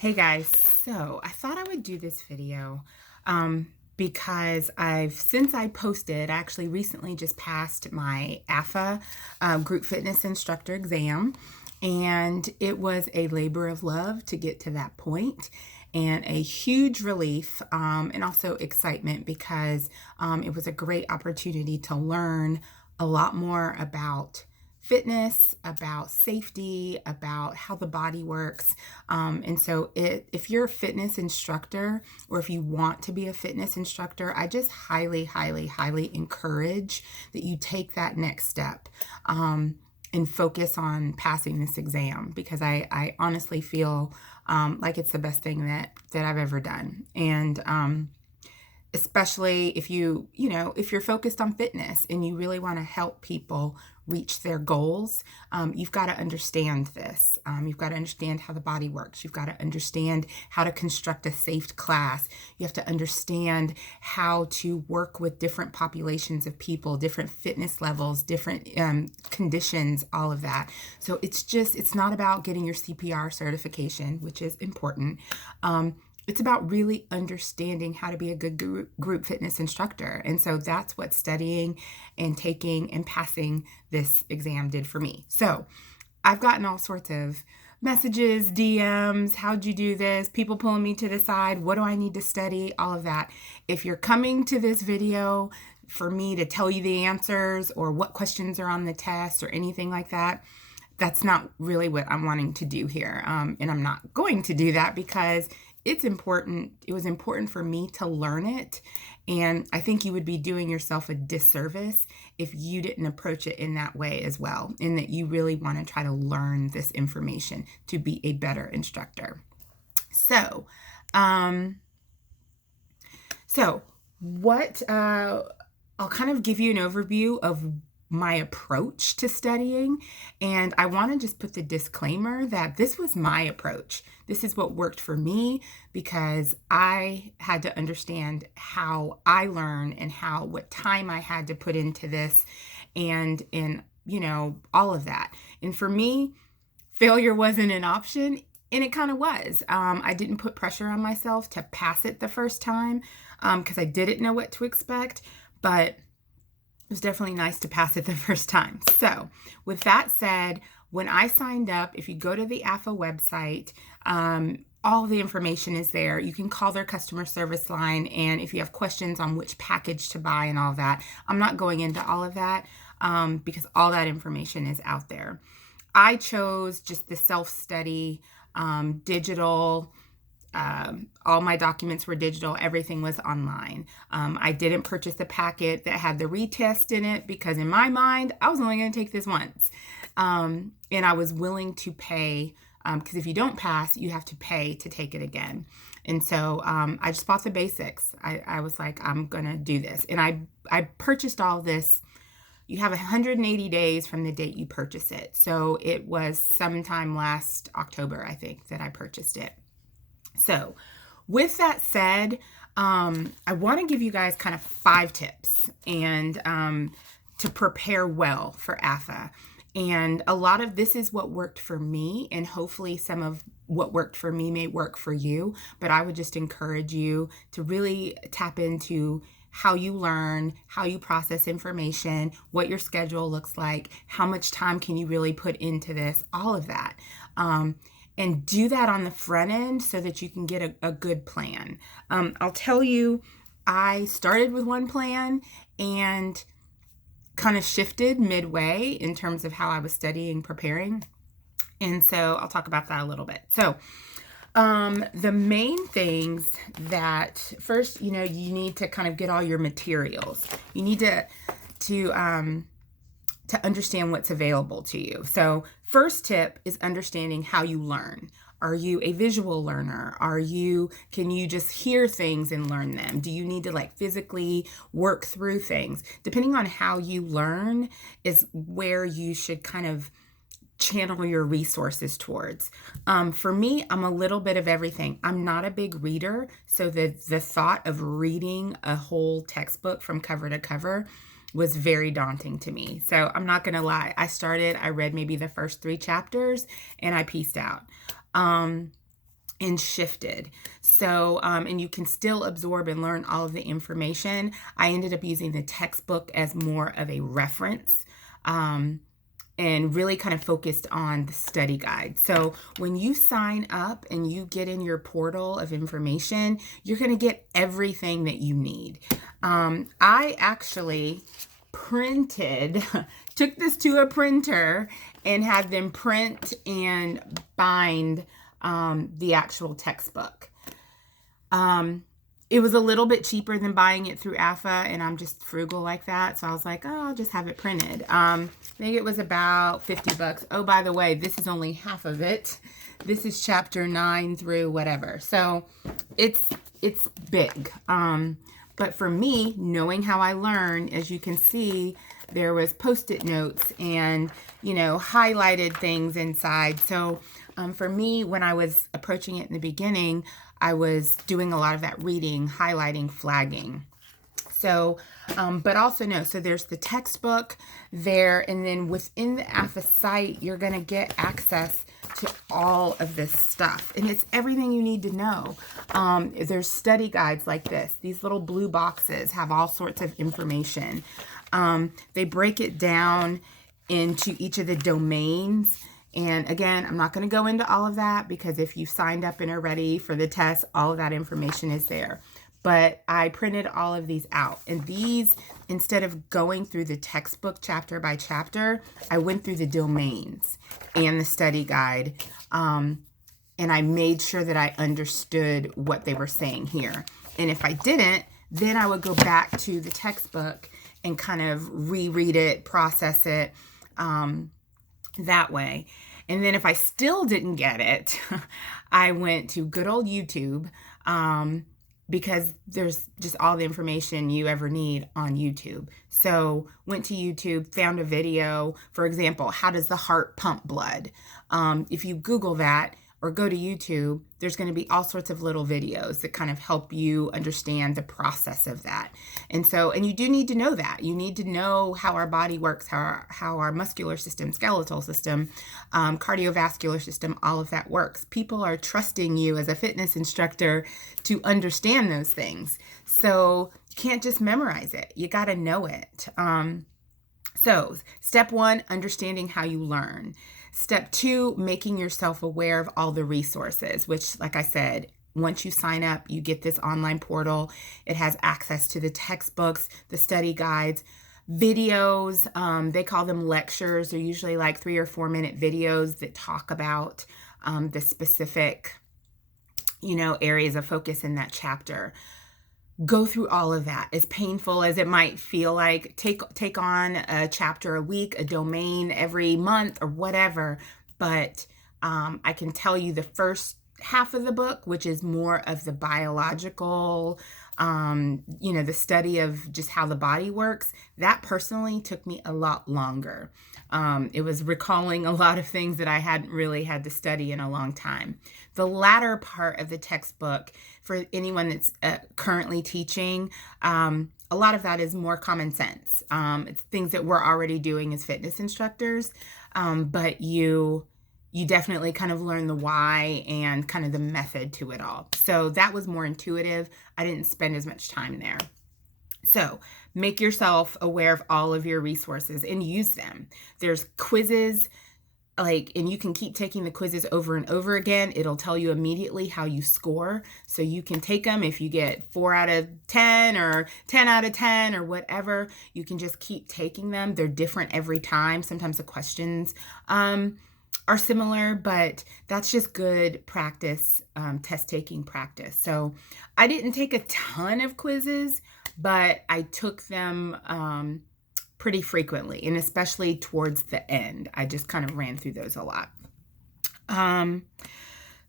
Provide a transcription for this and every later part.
Hey guys, so I thought I would do this video because since I posted, I actually recently just passed my AFAA group fitness instructor exam, and it was a labor of love to get to that point and a huge relief and also excitement because it was a great opportunity to learn a lot more about fitness, about safety, about how the body works. If you're a fitness instructor or if you want to be a fitness instructor, I just highly, highly, highly encourage that you take that next step and focus on passing this exam because I honestly feel like it's the best thing that I've ever done. And especially if if you're focused on fitness and you really want to help people reach their goals, you've got to understand this. You've got to understand how the body works. You've got to understand how to construct a safe class. You have to understand how to work with different populations of people, different fitness levels, different conditions, all of that. So it's not about getting your CPR certification, which is important. It's about really understanding how to be a good group fitness instructor. And so that's what studying and taking and passing this exam did for me. So I've gotten all sorts of messages, DMs, how'd you do this? People pulling me to the side. What do I need to study? All of that. If you're coming to this video for me to tell you the answers or what questions are on the test or anything like that, that's not really what I'm wanting to do here. And I'm not going to do that because it's important. It was important for me to learn it. And I think you would be doing yourself a disservice if you didn't approach it in that way as well, in that you really want to try to learn this information to be a better instructor. So, I'll kind of give you an overview of my approach to studying. And I want to just put the disclaimer that this was my approach. This is what worked for me because I had to understand how I learn and what time I had to put into this and all of that. And for me, failure wasn't an option. And it kind of was. I didn't put pressure on myself to pass it the first time because I didn't know what to expect. But it was definitely nice to pass it the first time. So with that said, when I signed up, if you go to the AFAA website, all the information is there. You can call their customer service line. And if you have questions on which package to buy and all that, I'm not going into all of that because all that information is out there. I chose just the self-study, digital. All my documents were digital. Everything was online. I didn't purchase the packet that had the retest in it because in my mind, I was only going to take this once. And I was willing to pay because if you don't pass, you have to pay to take it again. And so I just bought the basics. I was like, I'm going to do this. And I purchased all this. You have 180 days from the date you purchase it. So it was sometime last October, I think, that I purchased it. So with that said, I want to give you guys kind of 5 tips and to prepare well for AFAA. And a lot of this is what worked for me, and hopefully some of what worked for me may work for you. But I would just encourage you to really tap into how you learn, how you process information, what your schedule looks like, how much time can you really put into this, all of that. And do that on the front end so that you can get a good plan. I'll tell you, I started with one plan and kind of shifted midway in terms of how I was studying, preparing. And so I'll talk about that a little bit. So the main things that first, you need to kind of get all your materials. You need to understand what's available to you. So first tip is understanding how you learn. Are you a visual learner? Can you just hear things and learn them? Do you need to physically work through things? Depending on how you learn is where you should kind of channel your resources towards. For me, I'm a little bit of everything. I'm not a big reader, so the thought of reading a whole textbook from cover to cover was very daunting to me. So I'm not going to lie. I read maybe the first 3 chapters and I pieced out. and shifted. So, and you can still absorb and learn all of the information. I ended up using the textbook as more of a reference. And really kind of focused on the study guide. So when you sign up and you get in your portal of information, you're going to get everything that you need. I actually took this to a printer and had them print and bind the actual textbook. It was a little bit cheaper than buying it through AFAA, and I'm just frugal like that. So I was like, oh, I'll just have it printed. I think it was about $50. Oh, by the way, this is only half of it. This is chapter 9 through whatever. So it's big. But for me, knowing how I learn, as you can see, there was Post-it notes and, highlighted things inside. So for me, when I was approaching it in the beginning, I was doing a lot of that reading, highlighting, flagging. So, but also so there's the textbook there, and then within the AFAA site, you're going to get access to all of this stuff, and it's everything you need to know. There's study guides like this. These little blue boxes have all sorts of information. They break it down into each of the domains. And again, I'm not going to go into all of that because if you signed up and are ready for the test, all of that information is there. But I printed all of these out. And these, instead of going through the textbook chapter by chapter, I went through the domains and the study guide. And I made sure that I understood what they were saying here. And if I didn't, then I would go back to the textbook and kind of reread it, process it, that way. And then if I still didn't get it, I went to good old YouTube, because there's just all the information you ever need on YouTube. So went to YouTube, found a video, for example, how does the heart pump blood? If you Google that or go to YouTube, there's going to be all sorts of little videos that kind of help you understand the process of that. And you do need to know that. You need to know how our body works, how our muscular system, skeletal system, cardiovascular system, all of that works. People are trusting you as a fitness instructor to understand those things. So you can't just memorize it. You got to know it. So step 1, understanding how you learn. Step 2, making yourself aware of all the resources, which, like I said, once you sign up, you get this online portal. It has access to the textbooks, the study guides, videos. They call them lectures. They're usually like 3 or 4 minute videos that talk about the specific, areas of focus in that chapter. Go through all of that. As painful as it might feel like, take on a chapter a week, a domain every month or whatever. But I can tell you the first half of the book, which is more of the biological, the study of just how the body works, that personally took me a lot longer. It was recalling a lot of things that I hadn't really had to study in a long time. The latter part of the textbook, for anyone that's currently teaching, a lot of that is more common sense. It's things that we're already doing as fitness instructors, but you definitely kind of learn the why and kind of the method to it all. So that was more intuitive. I didn't spend as much time there. So make yourself aware of all of your resources and use them. There's quizzes, and you can keep taking the quizzes over and over again. It'll tell you immediately how you score. So you can take them. If you get 4 out of 10 or 10 out of 10 or whatever, you can just keep taking them. They're different every time. Sometimes the questions are similar, but that's just good practice, test-taking practice. So I didn't take a ton of quizzes, but I took them pretty frequently, and especially towards the end. I just kind of ran through those a lot.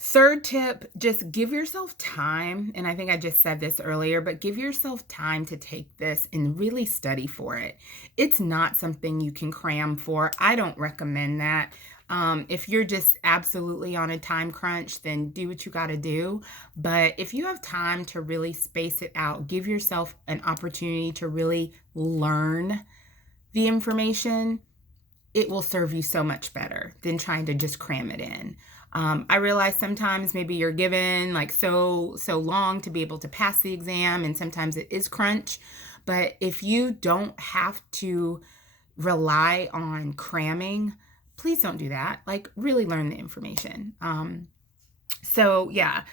Third tip, just give yourself time. And I think I just said this earlier, but give yourself time to take this and really study for it. It's not something you can cram for. I don't recommend that. If you're just absolutely on a time crunch, then do what you got to do. But if you have time to really space it out, give yourself an opportunity to really learn the information, it will serve you so much better than trying to just cram it in. I realize sometimes maybe you're given like so long to be able to pass the exam, and sometimes it is crunch. But if you don't have to rely on cramming, please don't do that. Like, really learn the information. So yeah.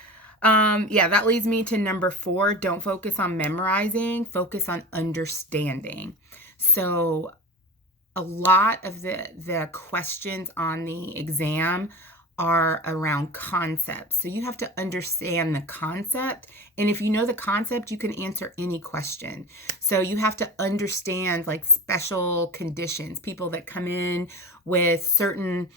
Yeah, that leads me to number 4. Don't focus on memorizing, focus on understanding. So a lot of the questions on the exam are around concepts. So you have to understand the concept. And if you know the concept, you can answer any question. So you have to understand like special conditions, people that come in with certain,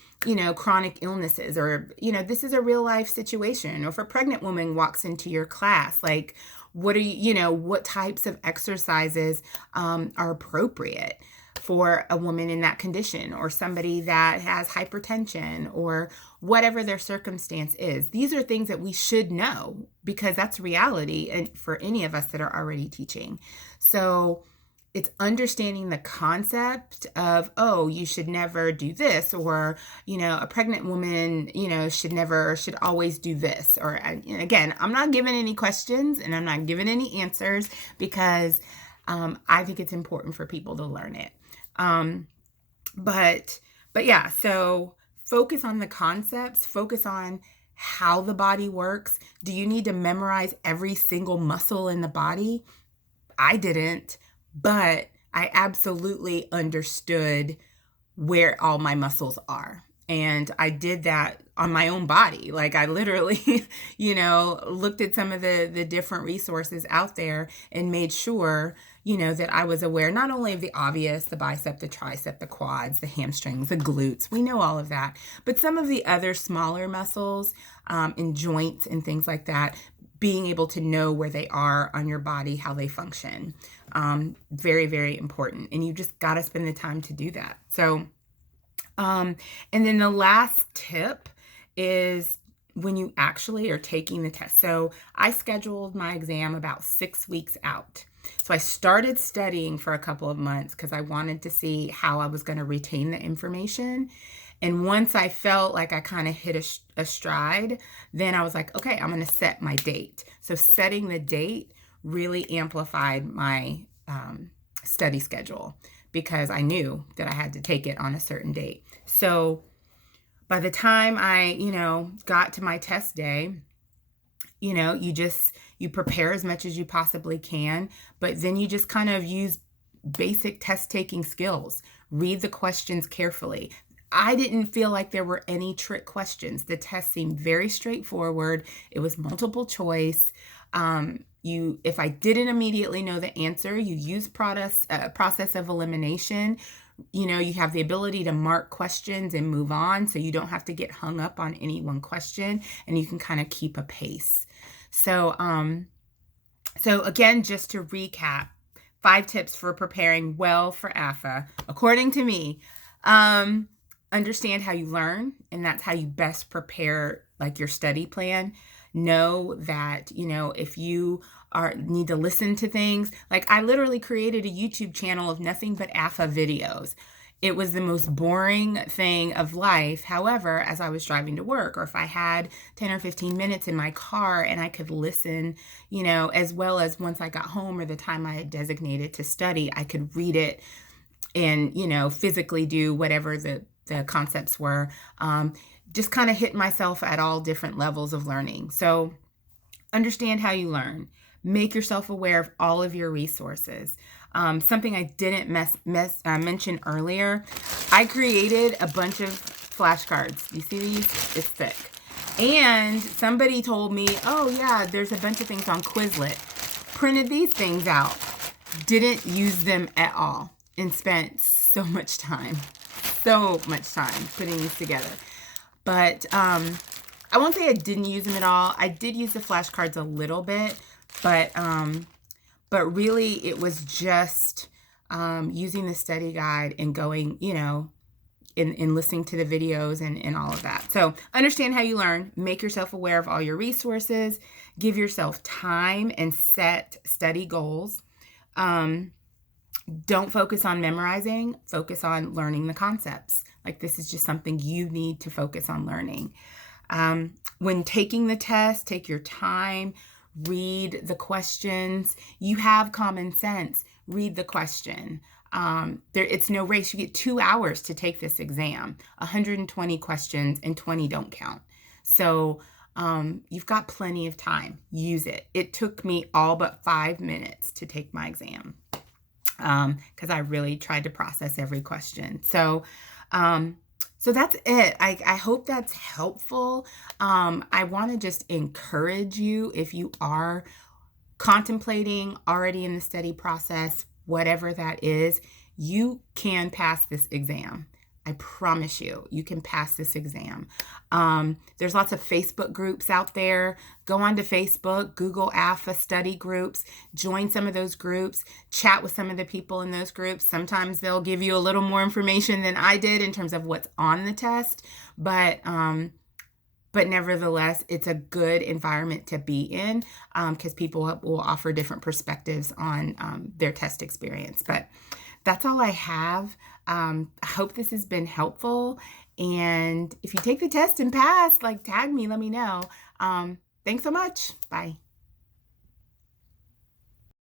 chronic illnesses, or, this is a real life situation. Or if a pregnant woman walks into your class, like, what types of exercises are appropriate for a woman in that condition, or somebody that has hypertension, or whatever their circumstance is. These are things that we should know, because that's reality and for any of us that are already teaching. So it's understanding the concept of, oh, you should never do this, or, a pregnant woman, should always do this. Or, again, I'm not giving any questions and I'm not giving any answers, because I think it's important for people to learn it. But yeah, so focus on the concepts, focus on how the body works. Do you need to memorize every single muscle in the body? I didn't, but I absolutely understood where all my muscles are. And I did that on my own body. Like, I literally, looked at some of the different resources out there and made sure, that I was aware not only of the obvious, the bicep, the tricep, the quads, the hamstrings, the glutes. We know all of that. But some of the other smaller muscles and joints and things like that, being able to know where they are on your body, how they function. Very, very important. And you just got to spend the time to do that. So, and then the last tip is when you actually are taking the test. So I scheduled my exam about 6 weeks out. So I started studying for a couple of months because I wanted to see how I was going to retain the information. And once I felt like I kind of hit a stride, then I was like, okay, I'm going to set my date. So setting the date really amplified my study schedule, because I knew that I had to take it on a certain date. So by the time I, got to my test day, you prepare as much as you possibly can, but then you just kind of use basic test taking skills. Read the questions carefully. I didn't feel like there were any trick questions. The test seemed very straightforward. It was multiple choice. If I didn't immediately know the answer, you use process of elimination. You have the ability to mark questions and move on, so you don't have to get hung up on any one question, and you can kind of keep a pace. So again, just to recap, 5 tips for preparing well for AFAA, according to me. Understand how you learn, and that's how you best prepare like your study plan. Know that, if you need to listen to things, like I literally created a YouTube channel of nothing but AFAA videos. It was the most boring thing of life. However, as I was driving to work, or if I had 10 or 15 minutes in my car and I could listen, as well as once I got home or the time I had designated to study, I could read it and, physically do whatever the concepts were. Just kind of hit myself at all different levels of learning. So understand how you learn. Make yourself aware of all of your resources. Something I didn't mention earlier, I created a bunch of flashcards. You see these? It's thick. And somebody told me, oh yeah, there's a bunch of things on Quizlet. Printed these things out. Didn't use them at all, and spent so much time putting these together. But I won't say I didn't use them at all. I did use the flashcards a little bit, but really it was just using the study guide and going, in listening to the videos and all of that. So understand how you learn. Make yourself aware of all your resources. Give yourself time and set study goals. Don't focus on memorizing. Focus on learning the concepts. Like, this is just something you need to focus on learning. When taking the test, take your time, read the questions. You have common sense. Read the question. It's no race. You get 2 hours to take this exam, 120 questions, and 20 don't count. So you've got plenty of time. Use it. It took me all but 5 minutes to take my exam because I really tried to process every question. So that's it. I hope that's helpful. I want to just encourage you, if you are contemplating, already in the study process, whatever that is, you can pass this exam. I promise you, you can pass this exam. There's lots of Facebook groups out there. Go onto Facebook, Google AFAA study groups, join some of those groups, chat with some of the people in those groups. Sometimes they'll give you a little more information than I did in terms of what's on the test, but nevertheless, it's a good environment to be in because people will offer different perspectives on their test experience. But that's all I have. I hope this has been helpful. And if you take the test and pass, tag me, let me know. Thanks so much. Bye.